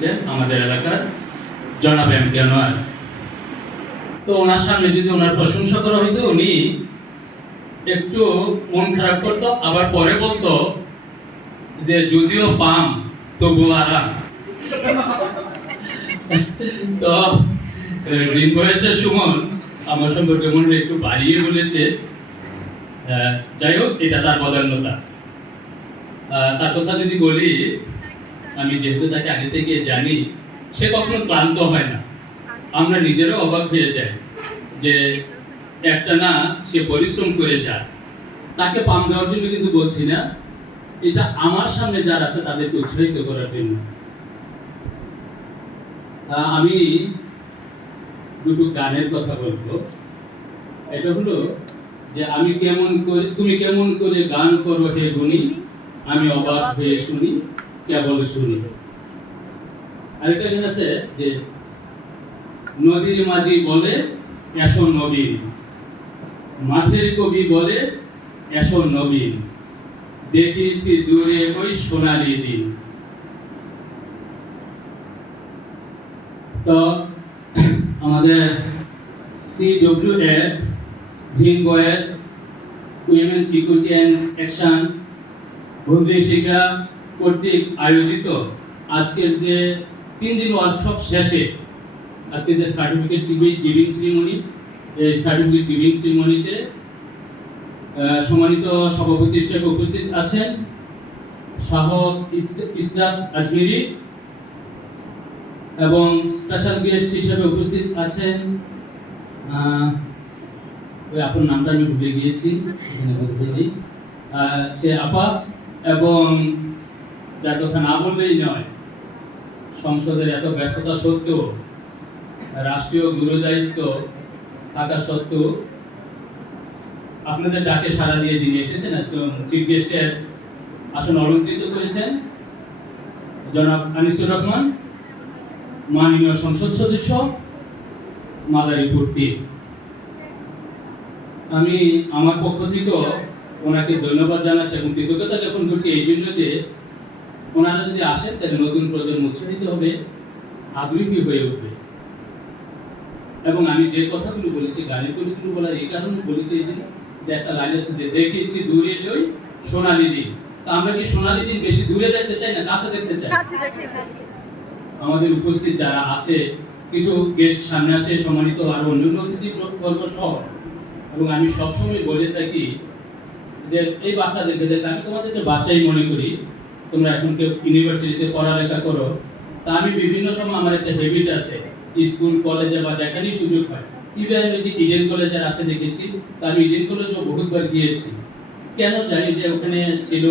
ছিলেন আমাদের এলাকার জনাব এম কে আনোয়ার। তো ওনার সামনে যদি ওনার প্রশংসা করা হইতো উনি একটু মন খারাপ করতো, আবার পরে বলতো যে যদিও পাম তবু আরাম। তো গ্রিন বয়সের সুমন আমার সম্পর্কে মনে হয় একটু বাড়িয়ে বলেছে। যাই হোক, এটা তার বদান্যতা। তার কথা যদি বলি, আমি যেহেতু তাকে আগে থেকে জানি, সে কখনো ক্লান্ত হয় না। আমরা নিজেরও অবাক হয়ে যাই যে একটা না সে পরিশ্রম করে যায়। তাকে পাম দেওয়ার জন্য কিন্তু বলছি না, এটা আমার সামনে যারা আছে তাদেরকে উৎসাহিত করার জন্য। আমি দুটো গানের কথা বলবো। এটা হলো যে আমি কেমন করে, তুমি কেমন করে গান করো হে গুণী, আমি অবাক হয়ে শুনি কেবল শুনি। আরেকটা গান আছে যে নদীর মাঝি বলে এসো নবীন, মাঠের কবি বলে এসো নবীন, দেখিয়েছি দূরে ওই সোনালি দিন। তো আমাদের CWF গ্রিন বয়েস উইমেন্স ইকুইটি অ্যান্ড অ্যাকশন ভুবনেশিকা কর্তৃক আয়োজিত আজকের যে 3 দিন ওয়ার্কশপ শেষে আজকে যে সার্টিফিকেট গিভিং সেরিমনি, এই সার্টিফিকেট গিভিং সেরিমনিতে সম্মানিত সভাপতি হিসেবে উপস্থিত আছেন শাহ ইসরাত আজমিরি, এবং স্পেশাল গেস্ট হিসেবে উপস্থিত আছেন ওই আপনার নামটা আমি ভুলে গিয়েছি, সে আপা, এবং যার কথা না বললেই নয়, সংসদের এত ব্যস্ততা সত্ত্বেও, রাষ্ট্রীয় দূরদায়িত্ব থাকা সত্ত্বেও আপনাদের ডাকে সাড়া দিয়ে যিনি এসেছেন, আজকে চিফ গেস্টের আসন অলঙ্কৃত করেছেন জনাব আনিসুর রহমান, মাননীয় সংসদ সদস্য মাদারীপুর 3। আমি আমার পক্ষ থেকে ওনাকে ধন্যবাদ জানাচ্ছি এবং কৃতজ্ঞতা জ্ঞাপন করছি এই জন্য যে ওনারা যদি আসেন তাহলে নতুন প্রজন্ম উৎসাহিত হবে, আগ্রহী হয়ে উঠবে। এবং আমি যে কথাগুলো বলেছি, গানের কবিগুলো বলার এই কারণে বলেছি এই জন্য যে একটা লাইন আছে যে দেখেছি দূরে ওই সোনালি দিন। তা আমরা কি সোনালি দিন বেশি দূরে দেখতে চাই না কাছে দেখতে চাই? আমাদের উপস্থিত যারা আছে, কিছু গেস্ট সামনে আছে, সম্মানিত আরো অন্যান্য অতিথি বর্গ সহ, এবং আমি সবসময় বলে থাকি যে এই বাচ্চাদেরকে দেখে আমি তোমাদেরকে বাচ্চাই মনে করি। তোমরা এখন কেউ ইউনিভার্সিটিতে পড়ালেখা করো, তা আমি বিভিন্ন সময় আমার একটা হ্যাবিট আছে, স্কুল কলেজে বা যেখানেই সুযোগ হয়, ইভেন ওই যে ইডেন কলেজের আছে দেখেছি, তা আমি ইডেন কলেজও বহুতবার গিয়েছি। কেন জানি যে ওখানে ছিল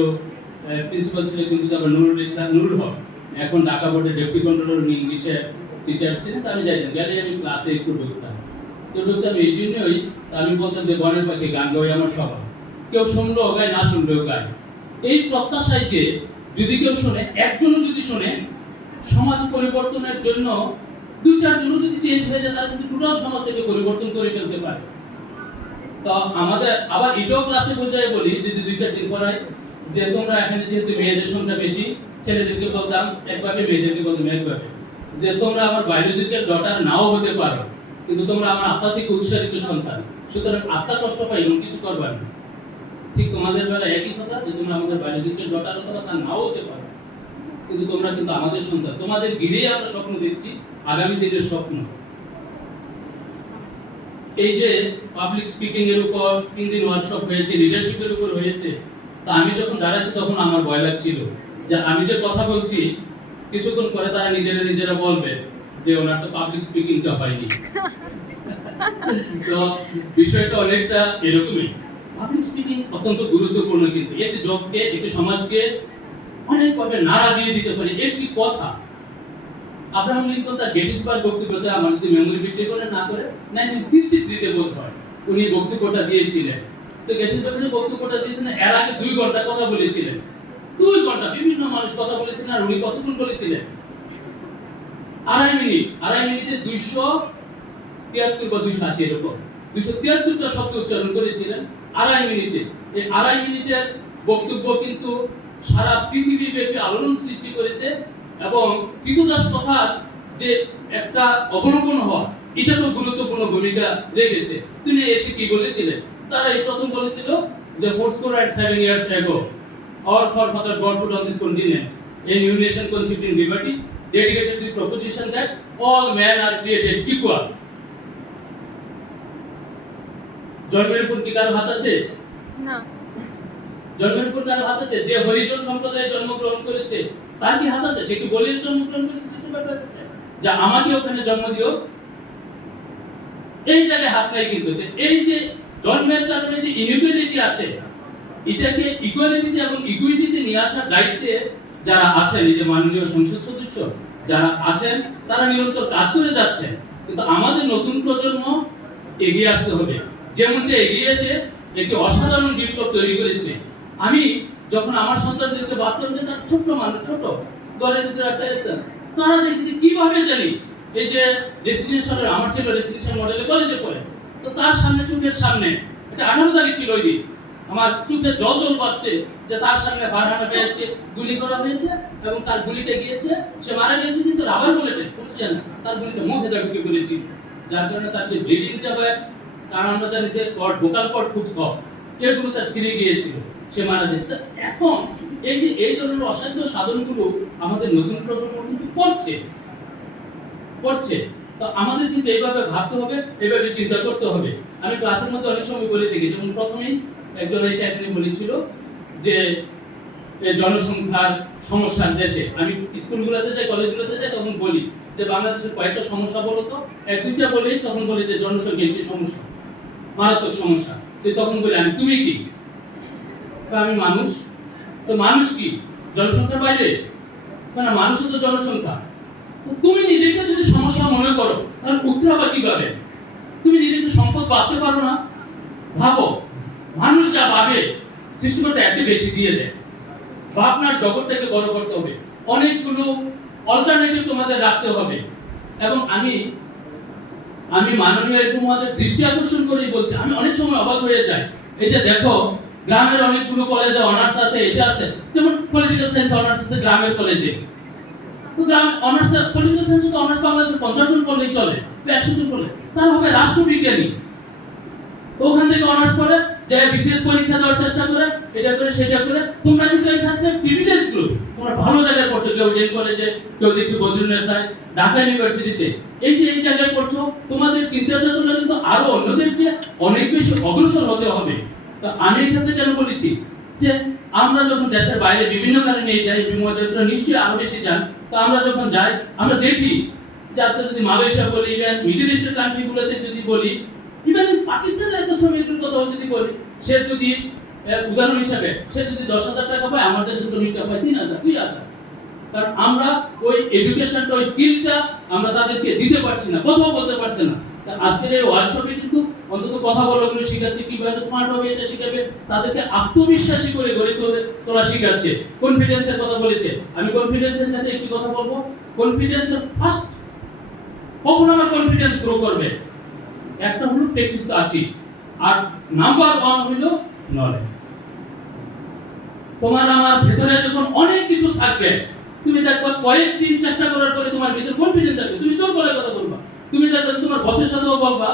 প্রিন্সিপাল ছিল কিন্তু তারপর নুরুল ইসলাম, নুরুল হক, এখন ঢাকা বোর্ডের ডেপুটি কন্ট্রোলার, উনি ইংলিশের টিচার ছিলেন। আমি যাই গেলে আমি ক্লাসে একটু ঢুকতাম, তো ঢুকতাম এই জন্যই আমি বলতাম যে বনের পাখি গান গাই আমার স্বভাব, কেউ শুনলেও গায়, না শুনলেও গায়। এই প্রত্যাশায় যে যদি কেউ শোনে, একজনও যদি শোনে, সমাজ পরিবর্তনের জন্য 2-4 জনও যদি চেঞ্জ হয়ে যায়, তারা কিন্তু টোটাল সমাজটাকে পরিবর্তন করে ফেলতে পারে। তো আমাদের আবার এটাও ক্লাসে বোঝায় বলি, যদি 2-4 দিন পড়াই যে তোমরা এখানে যেহেতু মেয়েদের সংখ্যা বেশি, ছেলেদেরকে বলতাম একভাবে, মেয়েদেরকে বলতাম একভাবে, যে তোমরা আমার বায়োলজিক্যাল ডটার নাও হতে পারো, কিন্তু তোমরা আমার আত্মা থেকে উৎসাহিত সন্তান, সুতরাং আত্মা কষ্ট পাই এমন কিছু করবে না। ঠিক তোমাদের বেলা একই কথা, যে তোমরা আমাদের বায়োলজিক্যাল ডটার অথবা সান নাও হতে পারো, কিন্তু তোমরা কিন্তু আমাদের সন্তান। তোমাদের ঘিরেই আমরা স্বপ্ন দেখছি, আগামী দিনের স্বপ্ন। এই যে পাবলিক স্পিকিং এর উপর 3 দিন ওয়ার্কশপ হয়েছে, লিডারশিপের উপর হয়েছে, তা আমি যখন দাঁড়াচ্ছি তখন আমার ভয় লাগছিল যে আমি যে কথা বলছি কিছুক্ষণ পরে তারা নিজেরা বলবে যে ওনার তো পাবলিক স্পিকিংটা হয়নি। তো বিষয়টা অনেকটা এরকমই। পাবলিক স্পিকিং অত্যন্ত গুরুত্বপূর্ণ, কিন্তু এটি জবকে, এটি সমাজকে অনেকভাবে নাড়া দিয়ে দিতে পারে। একটি কথা আব্রাহাম লিঙ্কন তার গেটিসবার্গ বক্তব্যতে, আমার যদি মেমোরি বিট্রে করে না করে, 1963 তে বোধ হয় উনি বক্তব্যটা দিয়েছিলেন। তো গেটিসবার্গে যে বক্তব্যটা দিয়েছিলেন, এর আগে 2 ঘন্টা কথা বলেছিলেন। 2 ঘন্টা বিভিন্ন মানুষ কথা বলেছিলেন, আর উনি কতক্ষণ বলেছিলেন? 2.5 মিনিট। 2.5 মিনিটে 273 বা 280 এরকম 273টা শব্দ উচ্চারণ করেছিলেন 2.5 মিনিটে। এই 2.5 মিনিটের বক্তব্য কিন্তু সারা পৃথিবী ব্যাপী আলোড়ন সৃষ্টি করেছে, এবং কৃতদাস প্রথার যে একটা অবলম্বন হওয়া, এটা তো গুরুত্বপূর্ণ ভূমিকা রেখেছে। তিনি এসে কি বলেছিলেন? তারা এই প্রথম বলেছিল যে 407 years ago our forefathers God put on this continent a new nation conceived in liberty, dedicated to the proposition that all men are created equal. জন্মের উপর কি কারো হাত আছে? না। জন্মের উপর কারো হাত আছে? যে হরিজন সম্প্রদায়ে জন্মগ্রহণ করেছে তার কি হাত আছে? সে কি বলির জন্মগ্রহণ করেছে? যা আমাকে ওখানে জন্ম দিও, এই জায়গায় হাত নাই। কিন্তু এই যে জন্মের কারণে যে ইনইকুয়ালিটি আছে, এটাকে ইকুয়ালিটিতে এবং ইকুইটিতে নিয়ে আসার দায়িত্বে যারা আছেন, এই যে মাননীয় সংসদ সদস্য যারা আছেন, তারা নিরন্তর কাজ করে যাচ্ছেন। কিন্তু আমাদের নতুন প্রজন্ম এগিয়ে আসতে হবে। যেমনটা এগিয়ে এসে একটি অসাধারণ বিপ্লব তৈরি করেছে। আমি যখন আমার সন্তানদেরকে ভাবতাম যে তার ছোট্ট মানুষ, ছোট ঘরের ভিতরে রাখতে, তারা দেখছি কিভাবে জানি এই যে রেসিডেন্সিয়াল, আমার ছিল রেসিডেন্সিয়াল মডেলে কলেজে পড়ে, তো তার সামনে, চোখের সামনে, এটা 18 তারিখ ছিল ওই দিন, আমার চোখে জল পাচ্ছে যে তার সামনে ফারহানা পেয়েছে গুলি করা হয়েছে এবং তার গুলিটা গিয়েছে, সে মারা গেছে কিন্তু রাবার বুলেটে, বুঝছেন, তার গুলিটা মুখে ঢুকে পড়েছে, যার কারণে তার যে ব্লিডিংটা হয়, কারণ আমরা জানি যে ভোকাল কর্ড খুব সফট, এগুলো তার ছিঁড়ে গিয়েছিল, সে মারা যেত। এখন এই যে এই ধরনের অসাধ্য সাধনগুলো আমাদের নতুন প্রজন্ম কিন্তু করছে, তো আমাদের কিন্তু এইভাবে ভাবতে হবে, এইভাবে চিন্তা করতে হবে। আমি ক্লাসের মধ্যে অনেক সময় বলে থাকি, যেমন প্রথমেই একজন এসে এখানে বলেছিল যে জনসংখ্যার সমস্যার দেশে, আমি স্কুলগুলোতে যাই, কলেজগুলোতে যাই, তখন বলি যে বাংলাদেশের কয়েকটা সমস্যা বলো তো, এক দুইটা বলি, তখন বলি যে জনসংখ্যা একটি সমস্যা, মারাত্মক সমস্যা। তখন বলি আমি, তুমি কি? আমি মানুষ। তো মানুষ কি জনসংখ্যার বাইরে? না, মানুষও তো জনসংখ্যা। তুমি নিজেকে যদি সমস্যা মনে করো, তাহলে উত্তরাবা কিভাবে? তুমি নিজেকে সম্পদ ভাবতে পারো না? ভাবো, মানুষ যা ভাবে সৃষ্টিকর্তা এত বেশি দিয়ে দেয়। ভাবনার জগৎটাকে বড় করতে হবে, অনেকগুলো অল্টারনেটিভ তোমাদের রাখতে হবে। এবং আমি মাননীয় এরকম মহাদের দৃষ্টি আকর্ষণ করেই বলছি, আমি অনেক সময় অবাক হয়ে যাই। এই যে দেখো, গ্রামের অনেকগুলো কলেজে অনার্স আছে, এটা আছে, যেমন পলিটিক্যাল সায়েন্স অনার্স আছে গ্রামের কলেজে, তো গ্রাম অনার্স পলিটিক্যাল সায়েন্স তো অনার্স বাংলাদেশে 50 জন পড়লেই চলে, 100 জন পড়লে তার হবে রাষ্ট্রবিজ্ঞানী। ওখান থেকে অনার্স পড়ে যায় বিশেষ পরীক্ষা দেওয়ার চেষ্টা করে, এটা করে সেটা করে। তোমরা কিন্তু এই ক্ষেত্রে প্রিভিলেজ গ্রুপ, তোমরা ভালো জায়গায় পড়ছো, কেউ ডেল কলেজে, কেউ দেখছি বদ্রুন্নেসায়, ঢাকা ইউনিভার্সিটিতে, এই যে এই জায়গায় পড়ছো, তোমাদের চিন্তা চেতনা কিন্তু আরো অন্যদের চেয়ে অনেক বেশি অগ্রসর হতে হবে। তো আমি এই ক্ষেত্রে কেন বলেছি যে আমরা যখন দেশের বাইরে বিভিন্ন কারণে যাই, বিমোদনটা নিশ্চয়ই আরো বেশি যান, তো আমরা যখন যাই আমরা দেখি যে আজকে যদি মালয়েশিয়া বলি, ইভেন মিডল ইস্টের কান্ট্রিগুলোতে যদি বলি, ইভেন পাকিস্তানের একটা শ্রমিকের কথাও যদি বলি, সে যদি উদাহরণ হিসাবে সে যদি 10,000 টাকা পায়, আমার দেশের শ্রমিকটা পায় 3,000, 2,000। কারণ আমরা ওই এডুকেশনটা, ওই স্কিলটা আমরা তাদেরকে দিতে পারছি না, কথাও বলতে পারছে না। আজকের এই ওয়ার্কশপে কিন্তু অন্তত কথা বলাগুলো শিখাচ্ছে, কিভাবে স্মার্ট হবে এটা শিখাবে, তাদেরকে আত্মবিশ্বাসী করে গড়ে তোলা শিখাচ্ছে। কনফিডেন্সের কথা বলেছে, আমি কনফিডেন্সের ক্ষেত্রে একটি কথা বলবো, কনফিডেন্সের ফার্স্ট কখন আমার কনফিডেন্স গ্রো করবে, একটা হলো প্র্যাকটিস তো আছে, আর নাম্বার 1 হলো নলেজ। তোমার আমার ভেতরে যখন অনেক কিছু থাকবে, তুমি দেখবা কয়েকদিন চেষ্টা করার পরে তোমার ভিতরে কনফিডেন্স থাকবে, তুমি জোর করে কথা বলবা, তুমি দেখবে তোমার বসের সাথেও বলবা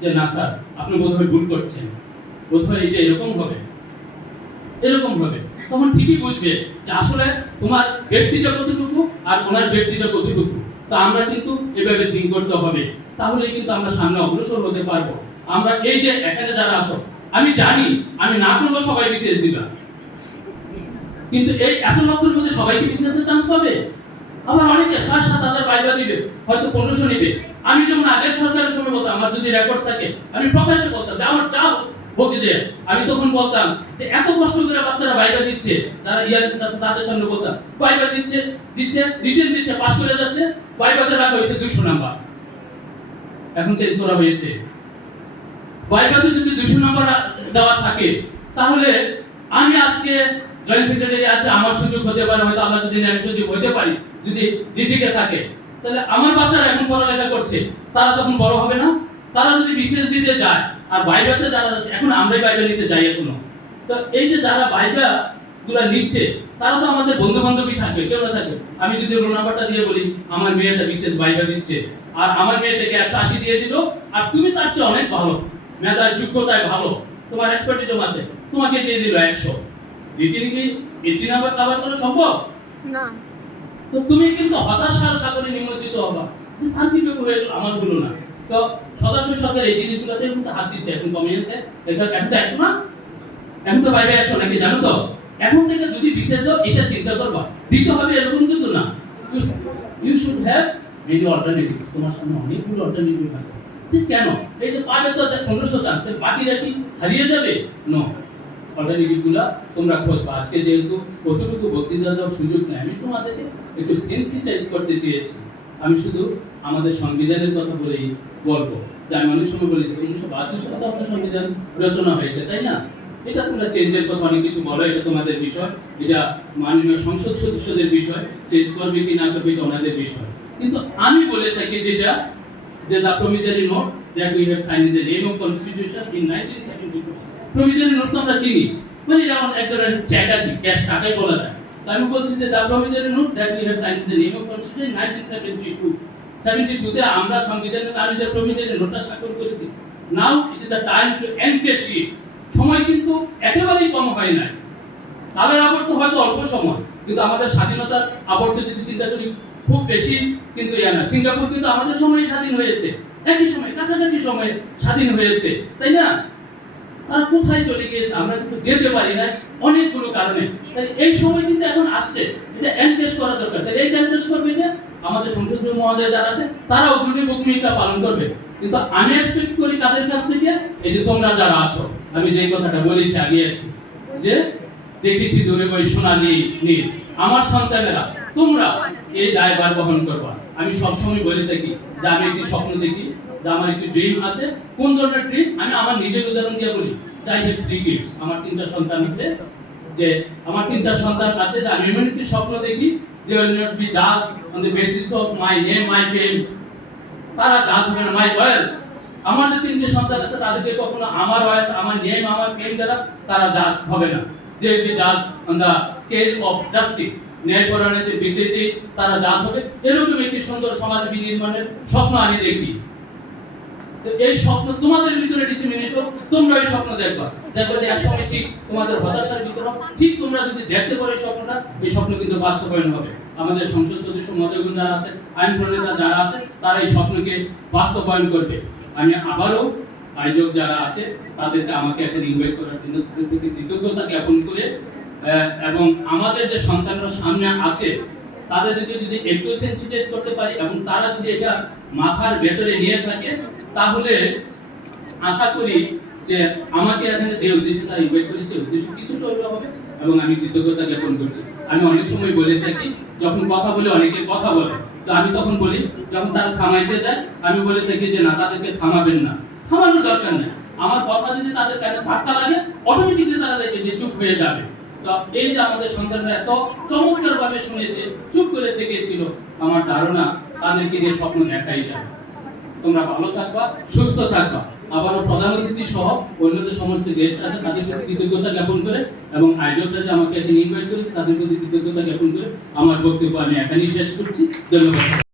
যে না স্যার, আপনি বোধহয় ভুল করছেন, বোধহয় এটা এরকম হবে। তখন ঠিকই বুঝবে যে আসলে তোমার ব্যক্তিটা কতটুকু আর ওনার ব্যক্তিটা কতটুকু। তো আমরা কিন্তু এভাবে থিঙ্ক করতে হবে, তাহলে কিন্তু আমরা সামনে অগ্রসর হতে পারবো। আমরা এই যে এখানে যারা আসো, আমি জানি আমি না করবো সবাই বিসিএস দিবা, কিন্তু এই এত লক্ষের মধ্যে সবাইকে বিসিএস এর চান্স পাবে? আবার অনেকে 7,000 ভাইবা দিবে, হয়তো 1500 নিবে। আমি যেমন আগের সরকারের সময় বলতাম, আমার যদি রেকর্ড থাকে আমি প্রকাশ্যে বলতাম যে আমার চাপ ভোগে যে, আমি তখন বলতাম যে এত কষ্ট করে বাচ্চারা ভাইবা দিচ্ছে, যারা ইয়ার কাছে তাদের সামনে বলতাম ভাইবা দিচ্ছে রিটেন দিচ্ছে, পাস করে যাচ্ছে, ভাইবাতে রাখা হয়েছে 200 নাম্বার, এখন চেঞ্জ করা হয়েছে। ভাইবাতে যদি 200 নাম্বার দেওয়া থাকে, তাহলে আমি আজকে জয়েন্ট সেক্রেটারি আছে, আমার সুযোগ হতে পারে, হয়তো আল্লাহ যদি আমি সুযোগ হতে পারি, যদি রিজিকে থাকে, তাহলে আমার বাচ্চারা এখন পড়ালেখা করছে, তারা তখন বড় হবে না? তারা যদি বিশেষ দিতে যায়, আর ভাইবাতে যারা যাচ্ছে, এখন আমরাই ভাইবা নিতে যাই এখনো, তো এই যে যারা ভাইবা গুলা নিচ্ছে তারা তো আমাদের বন্ধু বান্ধবই থাকবে, কেউ না থাকবে। আমি যদি রোল নাম্বারটা দিয়ে বলি আমার মেয়েটা বিশেষ ভাইবা দিচ্ছে, আর আমার মেয়েটাকে 180 দিয়ে দিল, আর তুমি তার চেয়ে অনেক ভালো, মেধার যোগ্যতায় ভালো, তোমার এক্সপার্টিজম আছে, তোমাকে দিয়ে দিল 100, এটি কি 80 নাম্বার কভার করা সম্ভব না। তো তুমি কিন্তু হতাশার সাগরে নিমজ্জিত হবা যে তার কি ব্যাপার হয়ে গেল, আমারগুলো না। তো সদাশয় সরকার এই জিনিসগুলোতে কিন্তু হাত দিচ্ছে, এখন কমিয়েছে। এখন তো 100 না, এখন তো বাইরে 100 নাকি জানো তো? এখন থেকে যদি বিশেষ দাও, এটা চিন্তা করবা, দিতে হবে এরকম কিন্তু না। You should have many alternatives, তোমার সামনে অনেকগুলো অল্টারনেটিভ থাকে। ঠিক কেন? এই যে পাবে তো 1500 চান্স, বাকিরা কি হারিয়ে যাবে? নো, অল্টারনেটিভগুলো তোমরা খুঁজবা। আজকে যেহেতু কতটুকু বক্তৃতা দেওয়ার সুযোগ নেই, আমি তোমাদেরকে একটু সেন্সিটাইজ করতে চেয়েছি। আমি শুধু আমাদের সংবিধানের কথা বলেই বলবো, যে আমি অনেক সময় বলি 1972 সালে তো আমাদের সংবিধান রচনা হয়েছে, তাই না? এটা তোমরা চেঞ্জের কথা অনেক কিছু বলো, এটা তোমাদের বিষয়, এটা মাননীয় সংসদ সদস্যদের বিষয়, চেঞ্জ করবে কি না করবে এটা ওনাদের বিষয়। কিন্তু আমি বলে থাকি যেটা, যে the provisionary note that we have signed in the name of constitution in 1972, provisionary note তো আমরা চিনি, মানে যেমন এক ধরনের চেক আর কি, ক্যাশ টাকাই বলা যায়। তো আমি বলছি যে the provisionary note that we have signed in the name of constitution in 1972 তে আমরা সংবিধানের নামে যে প্রভিজনারি নোটটা স্বাক্ষর করেছি, now it is the time to encash it. সময় কিন্তু একেবারেই কম হয় না, কালের আবর্ত হয়তো অল্প সময়, কিন্তু আমাদের স্বাধীনতার আবর্ত যদি চিন্তা করি খুব বেশি কিন্তু না। সিঙ্গাপুর কিন্তু আমাদের সময় স্বাধীন হয়েছে, একই সময় কাছাকাছি সময়ে স্বাধীন হয়েছে, তাই না? তারা কোথায় চলে গিয়েছে আমরা কিন্তু যেতে পারি না অনেকগুলো কারণে। তাই এই সময় কিন্তু এখন আসছে, এটা এনকেশ করা দরকার। তাই এই এনকেশ করবে যে আমাদের সংসদীয় মহোদয় যারা আছে তারা অগ্রণী ভূমিকা পালন করবে। কিন্তু আমি এক্সপেক্ট করি তাদের কাছ থেকে, এই যে তোমরা যারা আছো, আমি যে কথাটা বলেছি আগে যে দেখেছি দূরে বই সোনালি নীল, আমার সন্তানেরা তোমরা এই দায়ভার বহন করবা। আমি সবসময় বলে থাকি যে আমি একটি স্বপ্ন দেখি, যে আমার একটি ড্রিম আছে। কোন ধরনের ড্রিম? আমি আমার নিজের উদাহরণ দিয়ে বলি, চাই 3 কিডস, আমার 3টা সন্তান আছে, যে আমার 3টা সন্তান আছে, যে আমি এমন একটি স্বপ্ন দেখি, they will not be judged on the basis of my name, my fame, তারা জাজ হবে না মাই ওয়েলথ। আমার যে 3টে সন্তান আছে তাদেরকে কখনো আমার ওয়েলথ, আমার নেম, আমার ফেম দ্বারা তারা জাজ হবে না। they will be judged on the scale of justice, ন্যায়পরায়ণতার ভিত্তিতে তারা জাজ হবে। এরকম একটি সুন্দর সমাজ বিনির্মাণের স্বপ্ন আমি দেখি। তো এই স্বপ্ন তোমাদের ভিতরে ডিসেমিনেট হোক, তোমরা এই স্বপ্ন দেখবা, দেখো যে একসময় ঠিক তোমাদের হতাশার ভিতরে ঠিক তোমরা যদি দেখতে পারো এই স্বপ্নটা, এই স্বপ্ন কিন্তু বাস্তবায়ন হবে। আমাদের সংসদ সদস্য মহোদয়গণ যারা আছে, আইন প্রণেতা যারা আছে, তারা এই স্বপ্নকে বাস্তবায়ন করবে। আমি আবারও আয়োজক যারা আছে তাদেরকে আমাকে এখানে ইনভাইট করার জন্য তাদের প্রতি কৃতজ্ঞতা জ্ঞাপন করে, এবং আমাদের যে সন্তানরা সামনে আছে তাদেরকে যদি একটু সেন্সিটাইজ করতে পারি এবং তারা যদি এটা মাথার ভেতরে নিয়ে থাকে, তাহলে আশা করি যে আমাকে এখানে যে উদ্দেশ্যে তারা ইনভাইট করেছে উদ্দেশ্য কিছুটা হলেও হবে, এবং আমি কৃতজ্ঞতা জ্ঞাপন করছি। আমি অনেক সময় বলে থাকি, যখন কথা বলে অনেকে কথা বলে, তো আমি তখন বলি, যখন তারা থামাইতে যায় আমি বলে থাকি যে না, তাদেরকে থামাবেন না, থামানোর দরকার নেই। আমার কথা যদি তাদের কানে ধাক্কা লাগে, অটোমেটিকলি তারা দেখবে যে চুপ হয়ে যাবে। তো এই যে আমাদের সন্তানরা এত চমৎকার ভাবে শুনেছে, চুপ করে থেকেছিল, আমার ধারণা তাদেরকে নিয়ে স্বপ্ন দেখাই যাবে। তোমরা ভালো থাকবা, সুস্থ থাকবা। আবারও প্রধান অতিথি সহ অন্যদের সমস্ত গেস্ট আছে তাদের প্রতি কৃতজ্ঞতা জ্ঞাপন করে, এবং আয়োজকরা যে আমাকে এখানে ইনভাইট করেছে তাদের প্রতি কৃতজ্ঞতা জ্ঞাপন করে আমার বক্তব্য আমি এখানেই শেষ করছি। ধন্যবাদ।